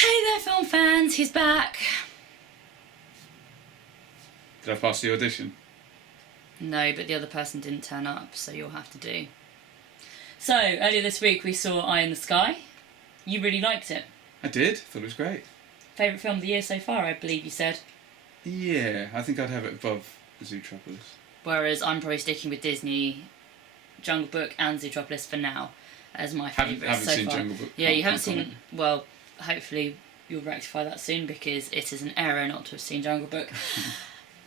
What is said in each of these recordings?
Hey there, film fans, he's back. Did I pass the audition? No, but the other person didn't turn up, so you'll have to do. So, earlier this week we saw Eye in the Sky. You really liked it. I did. Thought it was great. Favourite film of the year so far, I believe you said. Yeah, I think I'd have it above Zootropolis. Whereas I'm probably sticking with Disney, Jungle Book and Zootropolis for now as my favourites so far. Haven't seen Jungle Book. Yeah, you haven't seen... Well, hopefully you'll rectify that soon because it is an error not to have seen Jungle Book.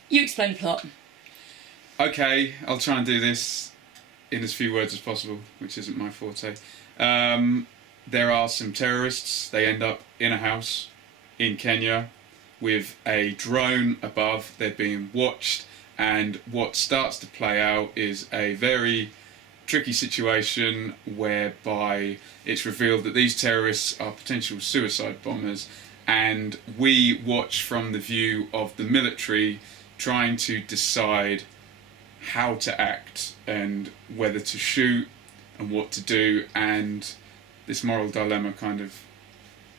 You explain the plot. Okay, I'll try and do this in as few words as possible, which isn't my forte. There are some terrorists. They end up in a house in Kenya with a drone above. They're being watched, and what starts to play out is a very tricky situation whereby it's revealed that these terrorists are potential suicide bombers, and we watch from the view of the military trying to decide how to act and whether to shoot and what to do, and this moral dilemma kind of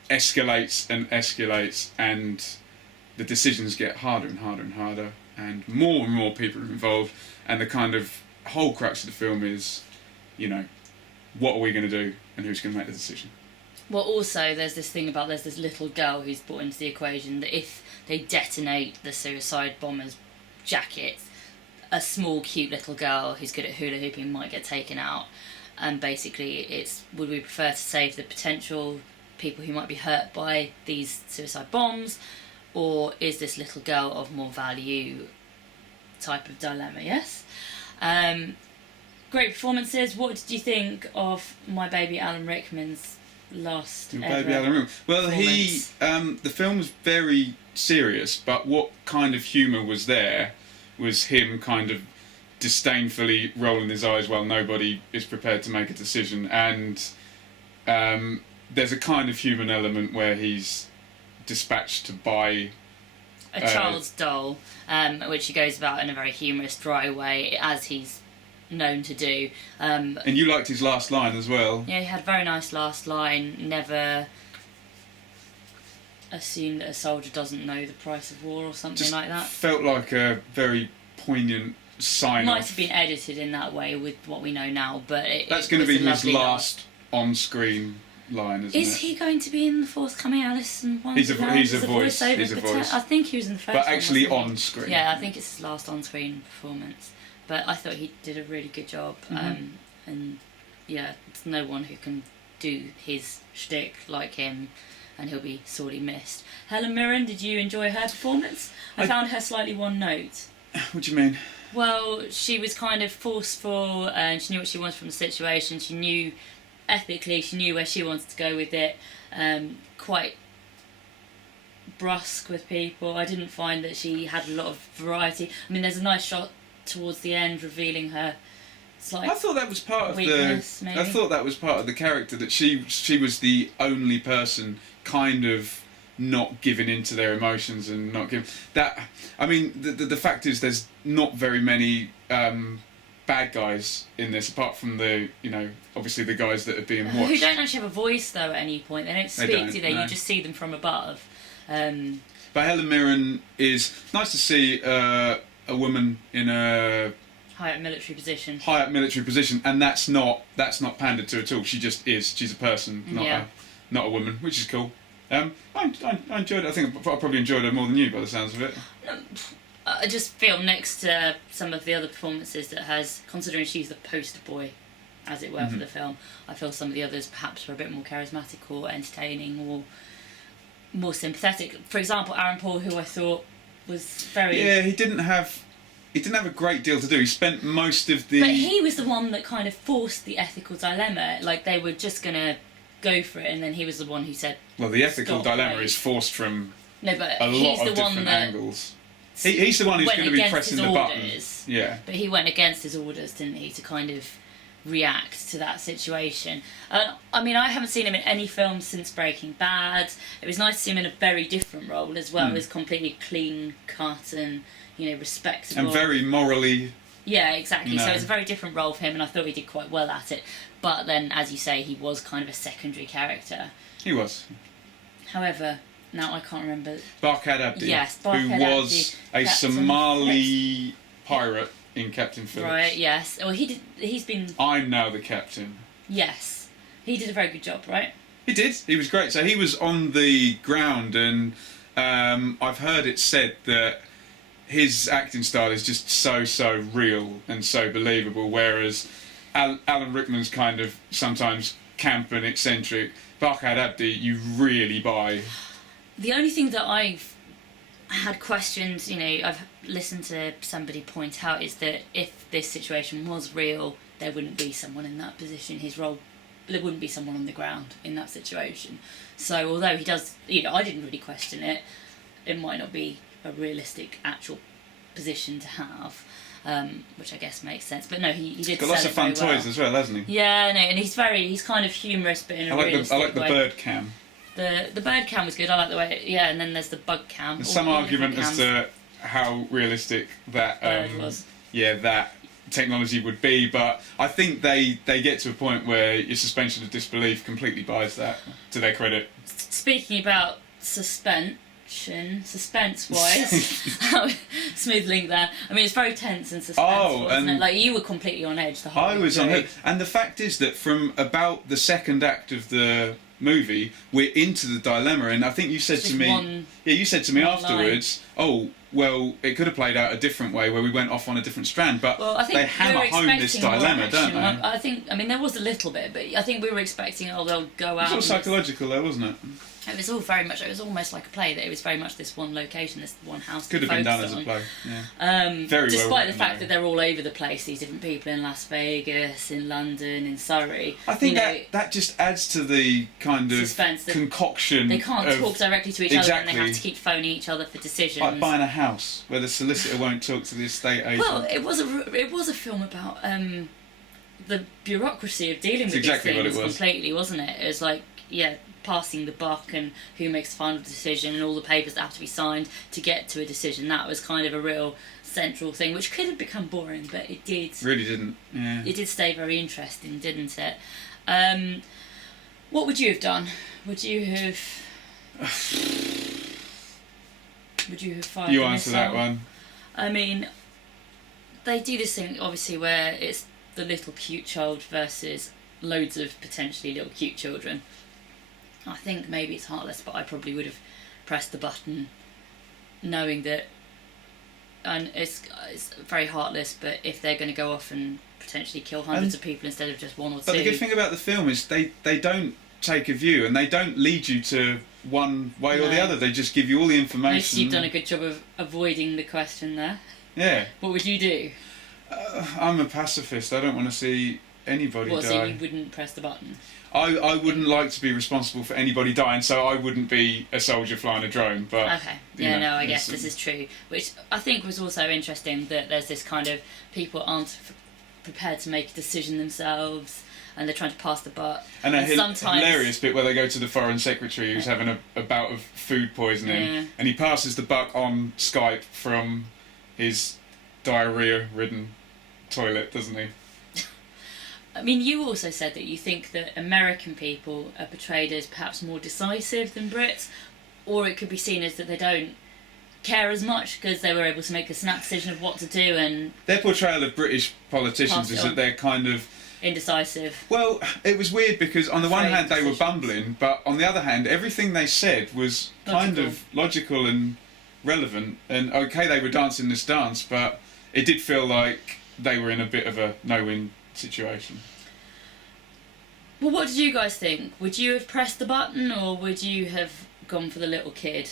escalates and the decisions get harder and harder and harder and more people are involved, and the kind of whole crux of the film is, you know, what are we going to do and who's going to make the decision. Well, also there's this thing about there's this little girl who's brought into the equation that if they detonate the suicide bomber's jacket, a small cute little girl who's good at hula hooping might get taken out, and basically it's, would we prefer to save the potential people who might be hurt by these suicide bombs, or is this little girl of more value type of dilemma? Yes. Great performances. What did you think of my baby Alan Rickman's last Your ever baby Alan Rickman. Well, performance? the film was very serious, but what kind of humour was there was him kind of disdainfully rolling his eyes while nobody is prepared to make a decision, and there's a kind of human element where he's dispatched to buy a child's doll, which he goes about in a very humorous, dry way, as he's known to do. And you liked his last line as well. Yeah, he had a very nice last line. Never assume that a soldier doesn't know the price of war, or something Just like that. Felt like a very poignant sign Might off. have been edited in that way with what we know now, but That's going to be his last on-screen line, isn't it? Is he going to be in the forthcoming Alice in Wonderland? He's a voice. He's a voice. I think he was in the first but one, actually wasn't he? on screen. Yeah, I think it's his last on-screen performance. But I thought he did a really good job. And yeah, there's no one who can do his shtick like him, and he'll be sorely missed. Helen Mirren, did you enjoy her performance? I found her slightly one note. What do you mean? Well, she was kind of forceful, and she knew what she wanted from the situation. She knew, ethically, she knew where she wanted to go with it. Quite brusque with people. I didn't find that she had a lot of variety. I mean, there's a nice shot towards the end revealing her slight I thought that was part of weakness, the. maybe. I thought that was part of the character, that she was the only person kind of not giving into their emotions and not giving that. I mean, the fact is, there's not very many bad guys in this, apart from the, you know, obviously the guys that are being watched. Who don't actually have a voice though at any point. They don't speak, do they? No. You just see them from above. But Helen Mirren is nice to see a woman in a High up military position. high up military position, and that's not pandered to at all. She just is. She's a person, not a woman, which is cool. I enjoyed it. I think I probably enjoyed her more than you, by the sounds of it. I just feel next to some of the other performances that has, considering she's the poster boy, as it were, for the film, I feel some of the others perhaps were a bit more charismatic or entertaining or more sympathetic. For example, Aaron Paul, who I thought was very... Yeah, he didn't have a great deal to do. He spent most of the... But he was the one that kind of forced the ethical dilemma. Like, they were just going to go for it, and then he was the one who said... Well, the ethical "Stop, dilemma wait." is forced from No, but a he's lot the of one different that angles. He's the one who's went going to be against pressing his the button. orders. Yeah. But he went against his orders, didn't he, to kind of react to that situation. I mean, I haven't seen him in any film since Breaking Bad. It was nice to see him in a very different role as well. As completely clean cut and, you know, respectable. And very morally... Yeah, exactly. No. So it's a very different role for him, and I thought he did quite well at it. But then, as you say, he was kind of a secondary character. He was. However, now I can't remember. Barkhad Abdi. Yes, who Barkhad was Abdi, a Captain Somali pirate in Captain Phillips. Right. Yes. Well, he's been. I'm now the captain. Yes, he did a very good job, right? He did. He was great. So he was on the ground, and I've heard it said that his acting style is just so real and so believable, whereas Alan Rickman's kind of sometimes camp and eccentric. Barkhad Abdi, you really buy. The only thing that I've had questions, I've listened to somebody point out, is that if this situation was real, there wouldn't be someone in that position. There wouldn't be someone on the ground in that situation. So although he does, I didn't really question it. It might not be a realistic actual position to have, which I guess makes sense. But no, he did. Got lots of fun toys as well, hasn't he? Yeah, no, and he's kind of humorous, but in a realistic way. I like the bird cam. The bird cam was good. I like the way, and then there's the bug cam. There's some argument as to how realistic that bird was. Yeah, that technology would be, but I think they get to a point where your suspension of disbelief completely buys that, to their credit. Speaking about suspense-wise, smooth link there. I mean, it's very tense and suspenseful, isn't it? Like, you were completely on edge the whole I was on edge. And the fact is that from about the second act of the movie, we're into the dilemma, and I think you said to me, you said to me afterwards, oh, well, it could have played out a different way where we went off on a different strand, but they hammer home this dilemma, don't they? I mean, there was a little bit, but I think we were expecting, they'll go out. It was all psychological though, wasn't it? It was all very much. It was almost like a play. That it was very much this one location, this one house. Could have been done as a play. Yeah. Very despite well the fact that they're all over the place, these different people in Las Vegas, in London, in Surrey. I think that just adds to the kind of suspense, concoction. They can't talk directly to each other, and they have to keep phoning each other for decisions. Like buying a house where the solicitor won't talk to the estate agent. Well, it was a film about the bureaucracy of dealing with exactly these things what it was. Completely, wasn't it? It was like, passing the buck and who makes the final decision and all the papers that have to be signed to get to a decision. That was kind of a real central thing, which could have become boring, but it did. Really didn't. Yeah. It did stay very interesting, didn't it? What would you have done? Would you have fired You the answer missile? that one. I mean, they do this thing obviously where it's the little cute child versus loads of potentially little cute children. I think maybe it's heartless, but I probably would have pressed the button knowing that, and it's very heartless, but if they're going to go off and potentially kill hundreds of people instead of just one or two. But the good thing about the film is they don't take a view, and they don't lead you to one way or the other. They just give you all the information. Yes, you've done a good job of avoiding the question there. Yeah. What would you do? I'm a pacifist. I don't want to see anybody die. So you wouldn't press the button? I wouldn't like to be responsible for anybody dying, so I wouldn't be a soldier flying a drone. But okay, I guess this is true. Which I think was also interesting, that there's this kind of people aren't prepared to make a decision themselves, and they're trying to pass the buck. And sometimes hilarious bit where they go to the foreign secretary who's having a bout of food poisoning, and he passes the buck on Skype from his diarrhea-ridden toilet, doesn't he? I mean, you also said that you think that American people are portrayed as perhaps more decisive than Brits, or it could be seen as that they don't care as much because they were able to make a snap decision of what to do, and their portrayal of British politicians is that they're kind of indecisive. Well, it was weird because on the one hand they were bumbling, but on the other hand everything they said was kind of logical and relevant, and okay, they were dancing this dance, but it did feel like they were in a bit of a no-win situation. Well, what did you guys think? Would you have pressed the button, or would you have gone for the little kid?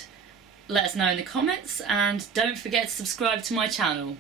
Let us know in the comments, and don't forget to subscribe to my channel.